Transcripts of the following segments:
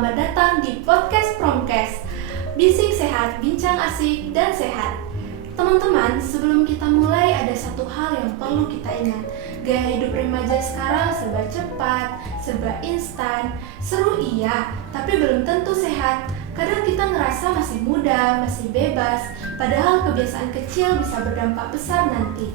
selamat datang di Podcast Promkes. Bising sehat, bincang asik, dan sehat. Teman-teman, sebelum kita mulai ada satu hal yang perlu kita ingat. Gaya hidup remaja sekarang serba cepat, serba instan, seru iya, tapi belum tentu sehat. Kadang kita ngerasa masih muda, masih bebas, padahal kebiasaan kecil bisa berdampak besar nanti.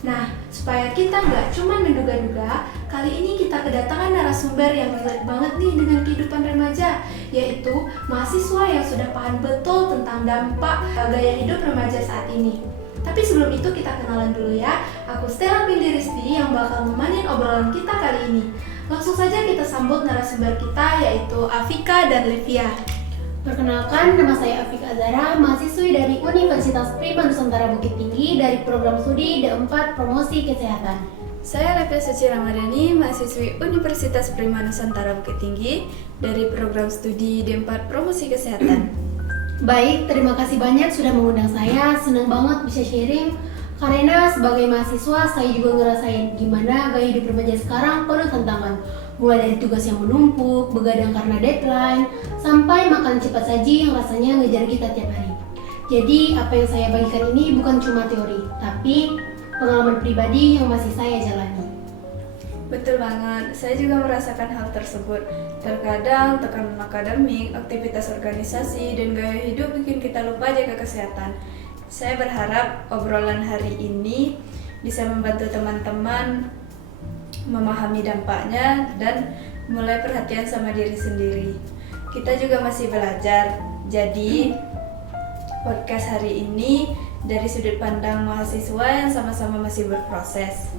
Nah, supaya kita nggak cuma menduga-duga, kali ini kita kedatangan narasumber yang relate banget nih dengan kehidupan remaja, yaitu mahasiswa yang sudah paham betul tentang dampak gaya hidup remaja saat ini. Tapi sebelum itu kita kenalan dulu ya. Aku Stella Windy Risti yang bakal memanin obrolan kita kali ini. Langsung saja kita sambut narasumber kita, yaitu Afika dan Livia. Perkenalkan, nama saya Afika Azara, mahasiswi dari Universitas Prima Nusantara Bukit Tinggi dari program studi D4 Promosi Kesehatan. Saya Livia Suci Ramadhani, mahasiswi Universitas Prima Nusantara Bukit Tinggi dari program studi D4 Promosi Kesehatan. Baik, terima kasih banyak sudah mengundang saya, senang banget bisa sharing karena sebagai mahasiswa saya juga ngerasain gimana gaya hidup remaja sekarang penuh tantangan. Mulai dari tugas yang menumpuk, begadang karena deadline, sampai makan cepat saji yang rasanya ngejar kita tiap hari. Jadi apa yang saya bagikan ini bukan cuma teori, tapi pengalaman pribadi yang masih saya jalani. Betul banget, saya juga merasakan hal tersebut. Terkadang tekanan akademik, aktivitas organisasi, dan gaya hidup bikin kita lupa jaga kesehatan. Saya berharap obrolan hari ini bisa membantu teman-teman memahami dampaknya dan mulai perhatian sama diri sendiri. Kita juga masih belajar, jadi podcast hari ini dari sudut pandang mahasiswa yang sama-sama masih berproses.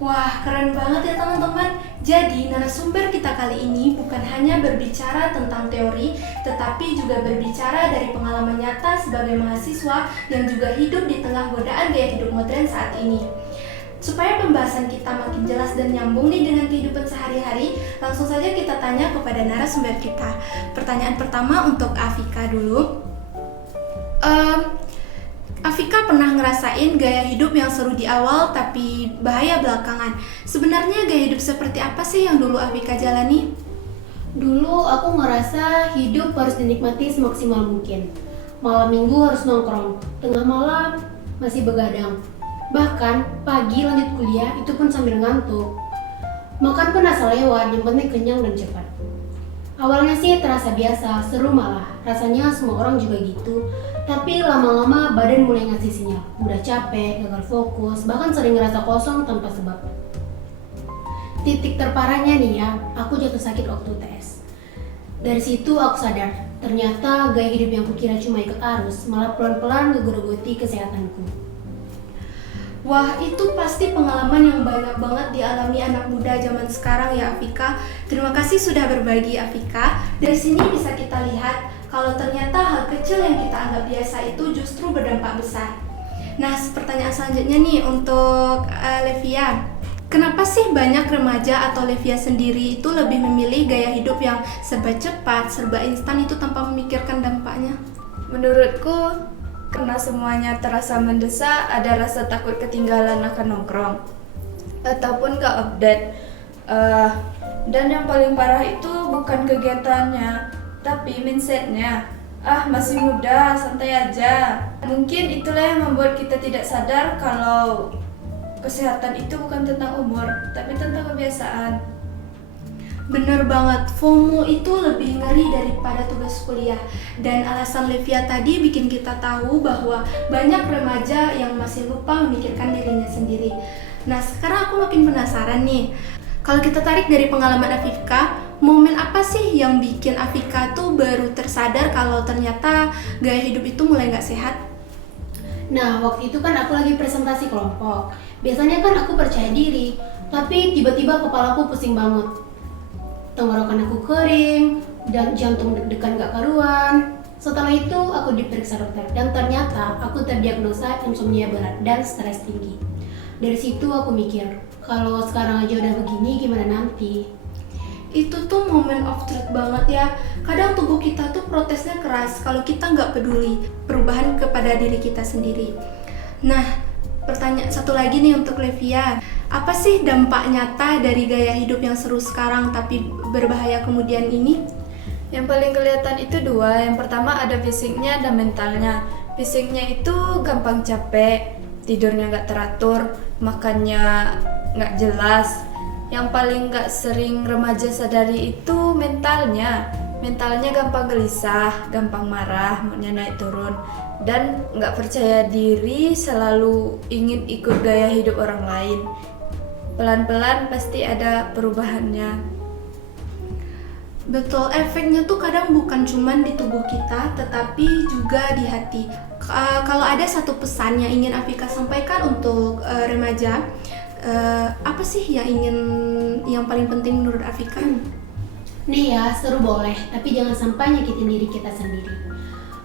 Wah, keren banget ya teman-teman. Jadi, narasumber kita kali ini bukan hanya berbicara tentang teori, tetapi juga berbicara dari pengalaman nyata sebagai mahasiswa yang juga hidup di tengah godaan gaya hidup modern saat ini. Supaya pembahasan kita makin jelas dan nyambung nih dengan kehidupan sehari-hari, langsung saja kita tanya kepada narasumber kita. Pertanyaan pertama untuk Afika dulu. Afika pernah ngerasain gaya hidup yang seru di awal tapi bahaya belakangan. Sebenarnya gaya hidup seperti apa sih yang dulu Afika jalani? Dulu aku ngerasa hidup harus dinikmati semaksimal mungkin. Malam minggu harus nongkrong, tengah malam masih begadang. Bahkan pagi lanjut kuliah itu pun sambil ngantuk. Makan pun asal lewat, yang penting kenyang dan cepat. Awalnya sih terasa biasa, seru malah. Rasanya semua orang juga gitu. Tapi lama-lama badan mulai ngasih sinyal. Udah capek, gagal fokus, bahkan sering ngerasa kosong tanpa sebab. Titik terparahnya nih ya, aku jatuh sakit waktu tes. Dari situ aku sadar, ternyata gaya hidup yang kukira cuma ikut arus, malah pelan-pelan ngegerogoti kesehatanku. Wah, itu pasti pengalaman yang banyak banget dialami anak muda zaman sekarang ya Afika. Terima kasih sudah berbagi Afika. Dari sini bisa kita lihat kalau ternyata hal kecil yang kita anggap biasa itu justru berdampak besar. Nah, pertanyaan selanjutnya nih untuk Livia. Kenapa sih banyak remaja atau Livia sendiri itu lebih memilih gaya hidup yang serba cepat, serba instan itu tanpa memikirkan dampaknya? Menurutku, karena semuanya terasa mendesak, ada rasa takut ketinggalan akan nongkrong ataupun gak update. Dan yang paling parah itu bukan kegiatannya, tapi mindsetnya. Masih muda, santai aja. Mungkin itulah yang membuat kita tidak sadar kalau kesehatan itu bukan tentang umur, tapi tentang kebiasaan. Bener banget, FOMO itu lebih ngeri daripada tugas kuliah. Dan alasan Livia tadi bikin kita tahu bahwa banyak remaja yang masih lupa memikirkan dirinya sendiri. Nah, sekarang aku makin penasaran nih. Kalau kita tarik dari pengalaman Afika, momen apa sih yang bikin Afika tuh baru tersadar kalau ternyata gaya hidup itu mulai gak sehat? Nah, waktu itu kan aku lagi presentasi kelompok. Biasanya kan aku percaya diri, tapi tiba-tiba kepalaku pusing banget. Tenggorokan aku kering, dan jantung deg-degan gak karuan. Setelah itu aku diperiksa dokter dan ternyata aku terdiagnosa insomnia berat dan stres tinggi. Dari situ aku mikir, kalau sekarang aja udah begini gimana nanti? Itu tuh moment of truth banget ya. Kadang tubuh kita tuh protesnya keras kalau kita nggak peduli perubahan kepada diri kita sendiri. Nah, pertanyaan satu lagi nih untuk Livia. Apa sih dampak nyata dari gaya hidup yang seru sekarang tapi berbahaya kemudian ini? Yang paling kelihatan itu dua. Yang pertama ada fisiknya dan mentalnya. Fisiknya itu gampang capek, tidurnya nggak teratur, makannya nggak jelas. Yang paling nggak sering remaja sadari itu mentalnya. Mentalnya gampang gelisah, gampang marah, moodnya naik turun, dan nggak percaya diri, selalu ingin ikut gaya hidup orang lain. Pelan-pelan pasti ada perubahannya. Betul, efeknya tuh kadang bukan cuman di tubuh kita, tetapi juga di hati. Kalau ada satu pesan yang ingin Afika sampaikan untuk remaja, apa sih yang paling penting menurut Afika? Nih ya, seru boleh, tapi jangan sampai nyakitin diri kita sendiri.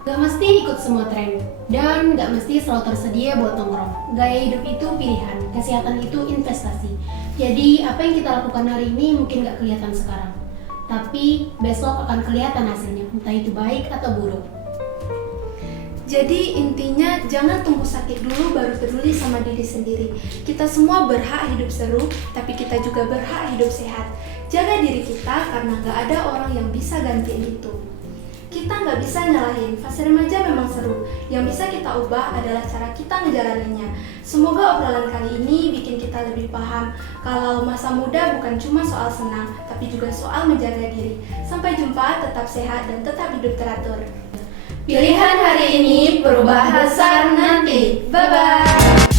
Gak mesti ikut semua tren, dan gak mesti selalu tersedia buat nongkrong. Gaya hidup itu pilihan, kesehatan itu investasi. Jadi apa yang kita lakukan hari ini mungkin gak kelihatan sekarang, tapi besok akan kelihatan hasilnya, entah itu baik atau buruk. Jadi intinya jangan tunggu sakit dulu baru peduli sama diri sendiri. Kita semua berhak hidup seru, tapi kita juga berhak hidup sehat. Jaga diri kita karena gak ada orang yang bisa gantiin itu. Kita nggak bisa nyalahin, fase remaja memang seru. Yang bisa kita ubah adalah cara kita ngejalaninnya. Semoga obrolan kali ini bikin kita lebih paham kalau masa muda bukan cuma soal senang, tapi juga soal menjaga diri. Sampai jumpa, tetap sehat dan tetap hidup teratur. Pilihan hari ini, perubahan besar nanti. Bye-bye.